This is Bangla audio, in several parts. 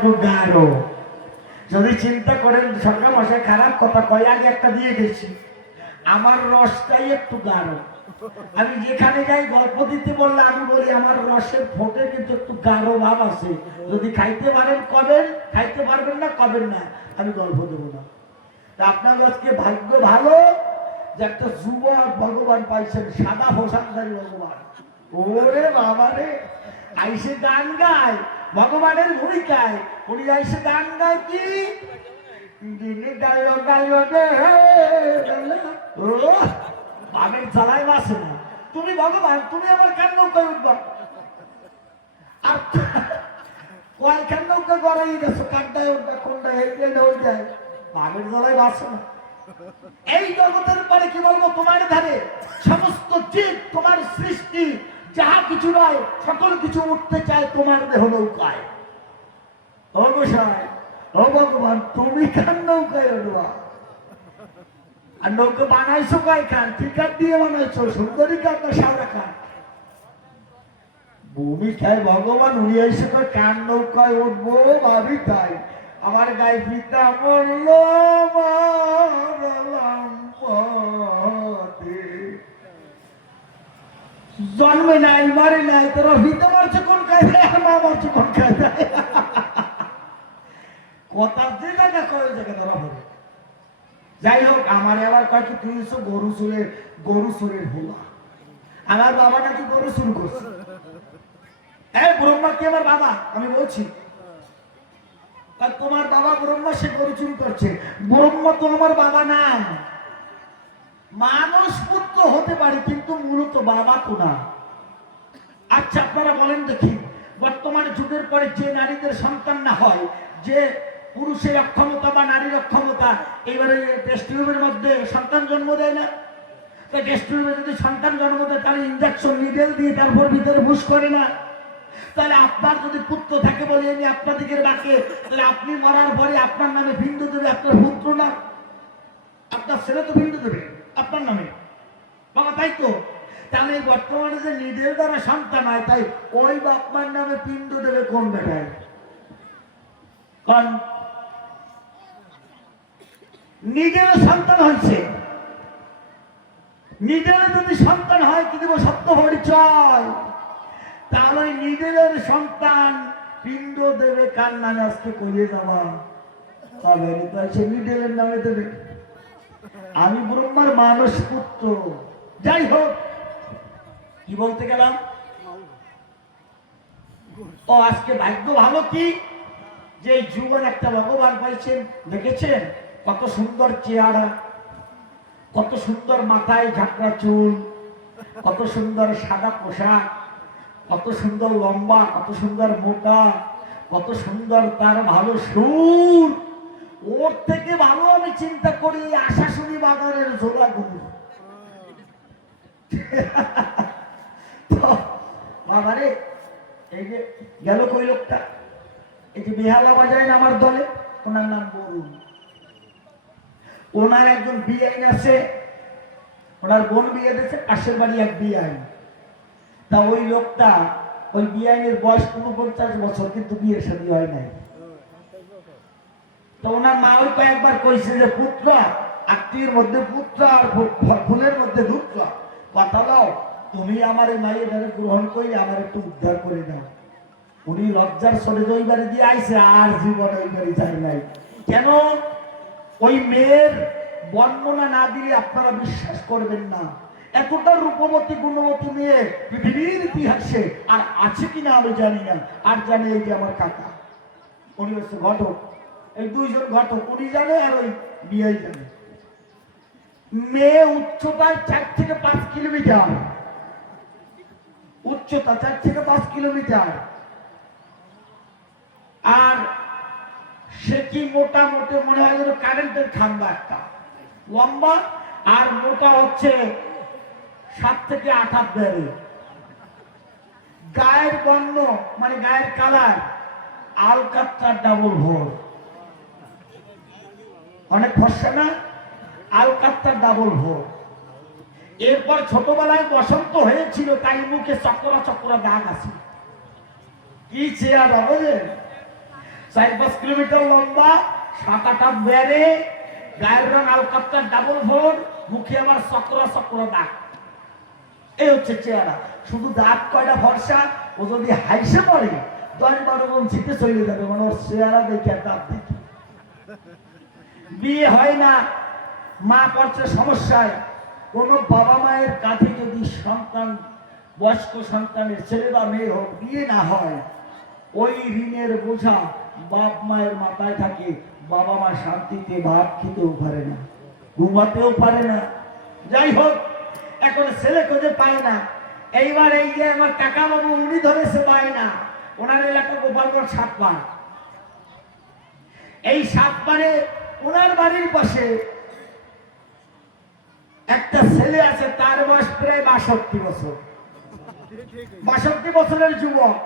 একটু গাঢ়। যদি চিন্তা করেন সরকার মশাই খারাপ কথা কয়, আগে একটা দিয়ে গেছি, আমার রসটাই একটু গাঢ়। আমি যেখানে যাই গল্প দিতে বললে আমি বলি আমার রসের ফোটে কিন্তু একটু গাঢ় ভাব আছে, যদি খাইতে পারেন কবেন, খাইতে পারবেন না কবেন না, আমি গল্প দেবো না। তা আপনার আজকে ভাগ্য ভালো যে একটা যুবক ভগবান পাইছেন, সাদা পোশাকধারী ভগবান। ওরে বাবা রে, আইসে গান গায় ভগবানের ভূমিকায়। উনি আইসে গান গায় কি দিনে গাইলো গাইলো রে, ও বামের জ্বালায় বাসে না। তুমি ভগবান, তুমি আমার কেন নৌকায় উঠবা, আর কয়খান নৌকা গড়াই গেছো, কান্দায় উঠবা কোনটা এই ট্রেনে হয়ে যায়, বামের জ্বালায় বাসে না। এই জগতের পরে কি বলবো, তোমার ধারে সমস্ত জীব তোমার সৃষ্টি, যাহা কিছু নয় সকল কিছু উঠতে চায় তোমার দেহ নৌকায়। ও গোসাই, ও ভগবান, তুমি কেন নৌকায় উঠবা? আর নৌকা বানাইছো কয়খান, টিকার দিয়ে বানাইছো, সুন্দরী কাঠ না সাদা কাঠ? ভূমি খায় ভগবান, উনি এসে কান নৌকায় উঠবো ভাবি তাই। আমার গায়ে পিতা বলল জন্মে নাই মারি নাই, তোরা পিতা মারছে কোন কায়দায় আর মা মারছে কোন কায়দায়? কথা যে জায়গা করে জায়গা ধরা পড়ে। যাই হোক, আমার আবার কয় কি তুই গরু চোরের হোলা। আমার বাবা নাকি গরু চুরি করছে। এই ব্রহ্মা কি আমার বাবা? আমি বলছি তোমার বাবা ব্রহ্মা, সে গরু চুরি করছে। ব্রহ্মা তো আমার বাবা না, মানুষ পুত্র হতে পারে কিন্তু মূলত বাবা তো না। আচ্ছা আপনারা বলেন দেখি, বর্তমানে যুগের পরে যে নারীদের সন্তান না হয়, যে পুরুষের অক্ষমতা বা নারীর অক্ষমতা, এবারে টেস্ট টিউবের মধ্যে সন্তান জন্ম দেয় না? টেস্ট টিউবে যদি সন্তান জন্ম দেয় তাহলে ইঞ্জেকশন নিডেল দিয়ে তারপর ভিতরে বুশ করে না? তাহলে আপনার যদি পুত্র থাকে বলে আমি আপনাদিকে ডাকে, তাহলে আপনি মরার পরে আপনার নামে বিন্দু দেবে আপনার পুত্র না? আপনার ছেলে তো বিন্দু দেবে আপনার নামে বাবা, তাই তো? তাহলে বর্তমানে যে নিডেল দ্বারা সন্তান হয়, তাই ওই বাপমার নামে পিণ্ড দেবে কোন বেটায়? কারণ নিডেল সন্তান হয়েছে, নিডেলে যদি সন্তান হয় কি দেব সত্য পরিচয়, তাহলে নিডেলের সন্তান পিণ্ড দেবে কার নামে? আজকে করিয়ে যাবা তবে সে নিডেলের নামে দেবে। আমি ব্রহ্মার মানস পুত্র। যাই হোক, কি বলতে গেলাম, ও আজকে ভাগ্য ভালো কি যে জীবন একটা ভগবান পাইছেন। দেখেছেন কত সুন্দর চেহারা, কত সুন্দর মাথায় ঝাঁকড়া চুল, কত সুন্দর সাদা পোশাক, কত সুন্দর লম্বা, কত সুন্দর মোটা, কত সুন্দর তার ভালো সুর। ওর থেকে ভালো আমি চিন্তা করি আশাশুনি বাজারের ঝোলা গুরু। বাবারে, এই যে গেল কই লোকটা, এই যে বেহালা বাজায় না আমার দলে, ওনার নাম বরুণ। ওনার একজন বিআইন আছে, ওনার বোন বিয়ে দিয়েছে, পাশের বাড়ি এক বিআইন। তা ওই লোকটা, ওই বিআইনের বয়স ৪৯ বছর, কিন্তু বিয়ের শাদী হয় নাই। তো ওনার মা ওই কয়েকবার কইছে যে পুত্র, আত্মীয়ের মধ্যে পুত্র আর ফুলের মধ্যে ধূত্র, কথা দাও তুমি আমার এই মায়ের গ্রহণ করে আমার একটু উদ্ধার করে দাও। উনি লজ্জার সরে ওই বাড়ি দিয়ে আইসে, আর জীবন ওই বাড়ি যায় নাই। কেন? ওই মেয়ের বর্ণনা না দিলে আপনারা বিশ্বাস করবেন না। এতটা রূপবতী গুণবতী মেয়ে পৃথিবীর ইতিহাসে আর আছে কিনা আমি জানি না। আর জানে এই যে আমার কাকা, উনি হচ্ছে ঘটক। এই দুইজন ঘটক, উনি জানে আর ওই বিয়ে জানে। মেয়ে উচ্চতায় ৪ থেকে ৫ কিলোমিটার উচ্চতা, ৪ থেকে ৫ কিলোমিটার। আর সে কি মোটামুটি মনে হয় যেন কারেন্টের খাম্বা একটা, লম্বা আর মোটা হচ্ছে ৭ থেকে ৮ হাত বেড়ে। গায়ের বর্ণ মানে গায়ের কালার আলকাত্রার ডাবল ভোর, অনেক ফর্সা না? আলকাত্রার ডাবল ভোর। এরপর ছোটবেলায় বসন্ত হয়েছিল, তাই মুখে চক্রা চক্রা দাগ আছে। কি চেয়ার হবে? 4-5 কিলোমিটার লম্বা, 7-8 বেড়ে, গায়ের রং আলকাত্তা ডাবল ভোর, মুখে আবার চক্র চক্র দাগ। এই হচ্ছে চেহারা। শুধু দাঁত কয়টা ভরসা, ও যদি হাইসে পড়ে 10-12 জন ছিটে চলে যাবে, মানে ওর চেহারা দেখে দাঁত দেখে। বিয়ে হয় না, মা পড়ছে সমস্যায়। কোন বাবা মায়ের কাছে যদি সন্তান, বয়স্ক সন্তানের ছেলে বা মেয়ে হোক, বিয়ে না হয়, ওই ঋণের বোঝা বাপ মায়ের মাথায় থাকে। বাবা মা শান্তিতে ভাত খেতেও পারে না, ঘুমাতেও পারে না। যাই হোক, এখন ছেলে খুঁজে পায় না। এইবার এই যে আমার কাকা বাবু, উনি ধরেছে পায় না। ওনার এলাকা গোপালগড় 7 পার। এই 7 পারে ওনার বাড়ির পাশে একটা ছেলে আছে, তার বয়স প্রায় 62 বছর, 62 বছরের যুবক।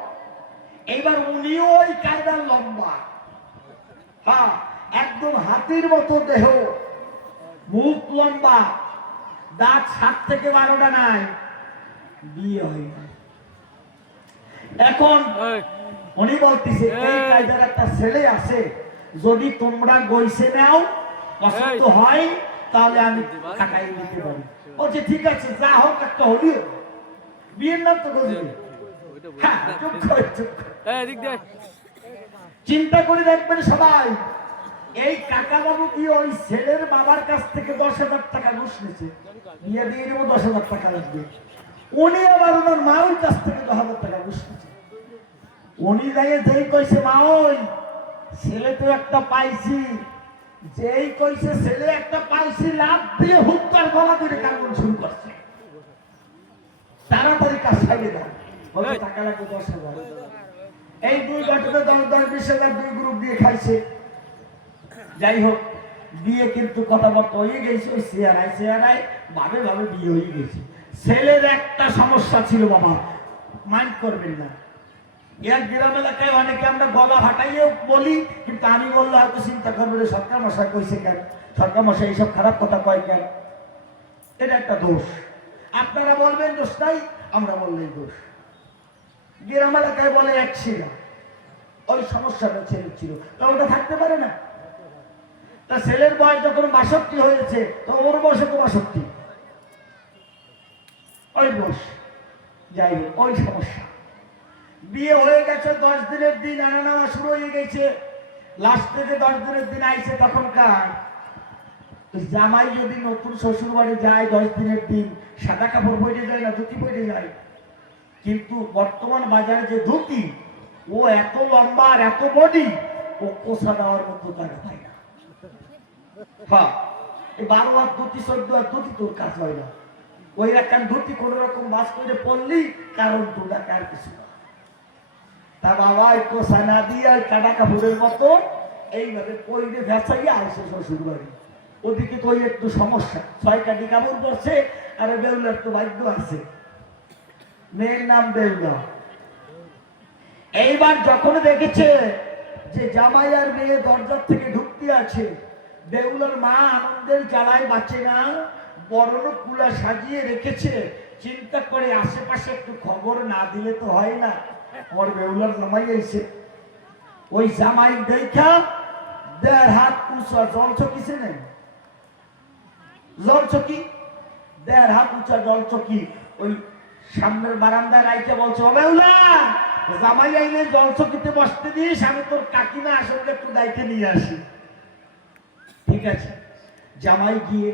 এইবার উনিও ওই কায়দার লম্বা, হ্যাঁ, একদম হাতির মতো দেহ, মুখ লম্বা, দাঁত 7 থেকে 12টা নাই, বিয়ে হয় না। এখন উনি বলতেছে এই কায়দার একটা ছেলে আছে, যদি তোমরা গইছে নাও, পছন্দ হয়, তাহলে আমি টাকাই দিতে পারি। বলছে ঠিক আছে, যা হোক একটা হলিও, বিয়ের নাম তো গজবে। চিন্তা করে দেখবেন সবাই, এই কাকা বাবু কি ওই ছেলের বাবার কাছ থেকে 10,000 টাকা ঘুষ নিয়েছে, বিয়ে দিয়ে দেবো 10,000 টাকা লাগবে। উনি আবার ওনার মা ওই কাছ থেকে 10,000 টাকা ঘুষ নিয়েছে। উনি যাইয়ে যেই কইছে, মা ওই ছেলে তো একটা পাইছি, যেই কইছে ছেলে একটা পাইছি, লাভ দিয়ে হুক্কার গলা ধরে কান্দন শুরু করছে। তাড়াতাড়ি কাজ সাইডে দাও, বলছে টাকা লাগবে 10,000। এই 2 ঘন্টাতে 10-20,000 2 গ্রুপ দিয়ে খাইছে। যাই হোক, বিয়ে কিন্তু কথাবার্তা হয়ে গেছে, ওই চেহারায় ভাবে ভাবে বিয়ে হয়ে গেছে। ছেলের একটা সমস্যা ছিল, বাবা মাইন্ড করবেন না, এক গ্রাম এলাকায় অনেকে আমরা গলা হাঁটাইয়ে বলি, কিন্তু আমি বললে হয়তো চিন্তা করবো যে সরকার মশাই কইছে কেন, সরকার মশাই এইসব খারাপ কথা কয় কেন। এটা একটা দোষ। আপনারা বলবেন দোষ নাই, আমরা বললেই দোষ। গ্রাম এলাকায় বলে এক ছিল, ওই সমস্যাটা ছেলে ছিল, তা ওটা থাকতে পারে না। তা ছেলের বয়স যখন 62 হয়েছে, তো ওর বয়স তো 62, ওই দোষ। যাই হোক, ওই সমস্যা। বিয়ে হয়ে গেছে, 10 দিনের দিন আনা নেওয়া শুরু হয়ে গেছে। লাস্টে যে 10 দিনের দিন আইছে, তখনকার জামাই যদি নতুন শ্বশুর বাড়ি যায় 10 দিনের দিন, সাদা কাপড় পরে যায় না, ধুতি পরে যায়। কিন্তু বর্তমান বাজারে যে ধুতি, ও এত লম্বা আর এত বডি, ও কোষা দেওয়ার মতো জায়গা পায় না। হ্যাঁ, এই 12 হাত ধুতি, 14 হাত ধুতি তোর কাজ হয় না। ওই একটা ধুতি কোন রকম বাস করে পড়লি, কারণ তোরা কার কিছু না। তা বাবা এই কোষা না দিয়ে কাটা কাপড়ের মতো এইভাবে পইরে ভেসাইয়া আসে শ্বশুর বাড়ি। ওদিকে তো একটু সমস্যা, 6 কাটি কাপড় পরছে, আর বেউলার তো ভাগ্য আছে, মেয়ের নাম বেউলা। এইবার যখন দেখেছে যে জামাই আর মেয়ে দরজার থেকে ঢুকতে আছে, বেউলার মা আনন্দের জ্বালায় বাঁচে না, বড় কুলা সাজিয়ে রেখেছে। চিন্তা করে আশেপাশে একটু খবর না দিলে তো হয় না। ওর বেউলার জামাই আইছে, ওই জামাই দেখা 1.5 হাত উঁচা জল চকিছে নেই, জল চকি 1.5 হাত উঁচা জল চকি ওই সামনের বারান্দায় রাইকে বলছে, ও বেউলা, জামাই আইলে জল চকিতে বসতে দিস, আমি তোর কাকিমা আসলে একটু দায়িত্ব নিয়ে আসি। ঠিক আছে, জামাই গিয়ে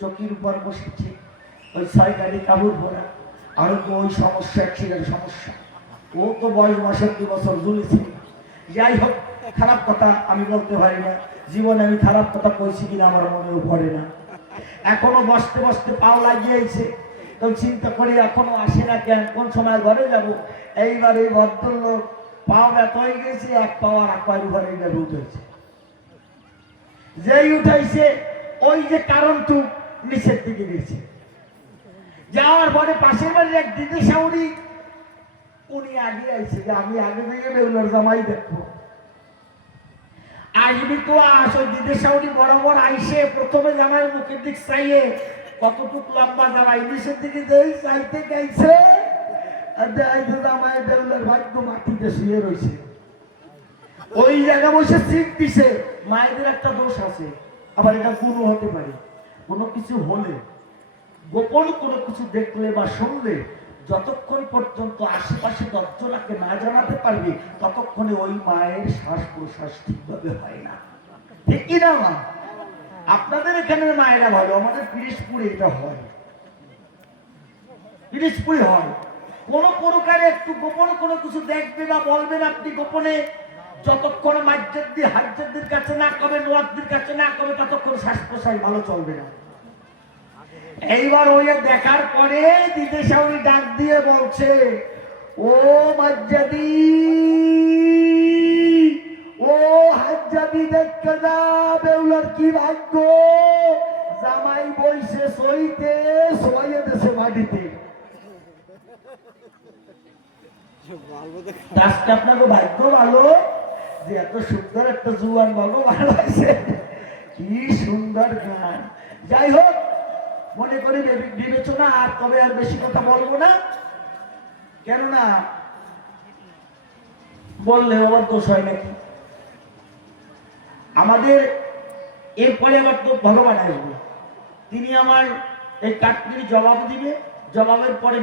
চকির উপর বসেছে, ওই 6 গাড়ি কাপড় ভরা। আরো তো ওই সমস্যা ছিল, সমস্যা, ও তো বয়স 62 বছর ঝুলেছে। যাই হোক, খারাপ কথা আমি বলতে পারি না, জীবনে আমি খারাপ কথা কইছি কিনা আমার মনেও পড়ে না। এখনো বসতে বসতে পাও লাগিয়েছে, তো চিন্তা করি এখনো আসে না কেন, কোন সময় ঘরে যাব। এইবার এই ভদ্রলোক পাও ব্যথা হয়ে গেছে, এক পাও আর এক পায়ের উপরে উঠেছে। যেই উঠাইছে, ওই যে কারণটু নিচের দিকে গেছে। যাওয়ার পরে পাশের বাড়ির এক দিদি শাউরি, উনি আগে আইছে যে আমি আগে থেকে বেউলার জামাই দেখবো। আসবি তো আস। ওই দিদি শাউরি বরাবর আইসে প্রথমে জামাই মুখের দিক চাইয়ে, কতটুক লম্বা জামাই, নিচের দিকে যেই চাইতে গাইছে, জামাই বেউলার ভাগ্য মাটিতে শুয়ে রয়েছে। ওই জায়গা বসে সিট দিছে। মায়েদের একটা দোষ আছে, আবার এটা গুণও হতে পারে। কোনো কিছু হলে, গোপন কোনো কিছু দেখলে বা শুনলে, যতক্ষণ পর্যন্ত আশেপাশে দশজনাকে না জানাতে পারবে, ততক্ষণে ওই মায়ের শ্বাস প্রশ্বাস ঠিকভাবে হয় না। ঠিক কিনা মা? আপনাদের এখানে মায়েরা ভালো, আমাদের পিরিশপুরে এটা হয়, পিরিশপুরে হয়। কোন প্রকারে একটু গোপন কোনো কিছু দেখবে বা বলবেন আপনি গোপনে, যতক্ষণ মাজ্জাদ্দি হাজ্জাদ্দির কাছে না কবে, নোয়াদ্দির কাছে না কবে, ততক্ষণ শ্বাস প্রশ্বাস ভালো চলবে না। এইবার ওই দেখার পরে দিদেশা উনি ডাক দিয়ে বলছে, ও মাজ্জাদি, ও হাজ্জাদি, দেখতে যা বেউলার কি ভাগ্য, জামাই বইছে সইতে, সইয়ে দেশে মাটিতে। আজকে আপনাকে ভাগ্য ভালো যে এত সুন্দর একটা জুয়ান ভগবান আছে। কি সুন্দর গান। যাই হোক, মনে করি বিবেচনা, আর তবে আর বেশি কথা বলবো না, কেননা বললে আবার দোষ হয় নাকি। আমাদের এরপরে আবার তো ভগবান আসবে, তিনি আমার এই কাঠটির জবাব দিবে, জবাবের পরে